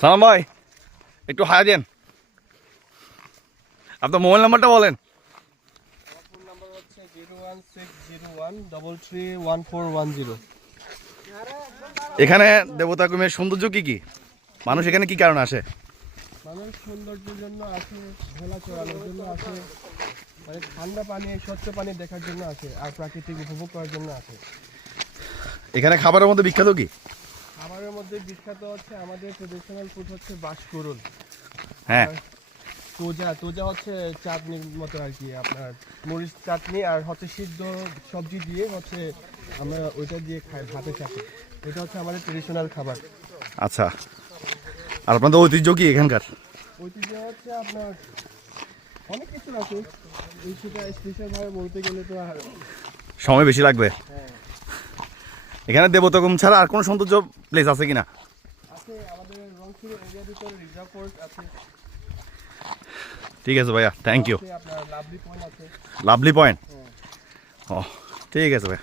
সালাম ভাই, একটু হায়া দেন। আপনার মোবাইল নাম্বারটা বলেন। ফোন নাম্বার হচ্ছে 01601331410। এখানে দেবতা কুমির সৌন্দর্য কি কি? মানুষ এখানে কি কারণে আসে? মানুষ সৌন্দর্যের জন্য আসে, ভোলা চড়ানোর জন্য আসে, মানে ঠান্ডা পানি স্বচ্ছ পানি দেখার জন্য আসে, আর প্রাকৃতিক উপভোগ করার জন্য আসে। এখানে খাবারের মধ্যে বিখ্যাত কি? খাবারের মধ্যে বিখ্যাত হচ্ছে আমাদের ট্রেডিশনাল ফুড হচ্ছে বাঁশকুড়ুল। হ্যাঁ, তোজা হচ্ছে চাটনির মতো আর কি, আপনার মরিচ চাটনি আর হচ্ছে সিদ্ধ সবজি দিয়ে হচ্ছে আমরা ওইটা দিয়ে খাই ভাতের সাথে। এটা হচ্ছে আমাদের ট্রেডিশনাল খাবার। আচ্ছা। আর আপনাদের ঐতিহ্য কি এখানকার? ঐতিহ্য হচ্ছে আপনার অনেক কিছু আছে, এই সেটা স্পেশালভাবে বলতে গেলে তো আর সময় বেশি লাগবে। হ্যাঁ এখানে দেবতাকুম ছাড়া আর কোনো সৌন্দর্য প্লেস আছে কিনা? আছে, আমাদের রংপুর এরিয়ার ভিতরে রিজার্ভ ফরেস্ট আছে। ঠিক আছে ভাইয়া, থ্যাংক ইউ। আপনার লাভলি পয়েন্ট আছে। Lovely point. হ্যাঁ। ও ঠিক আছে ভাইয়া।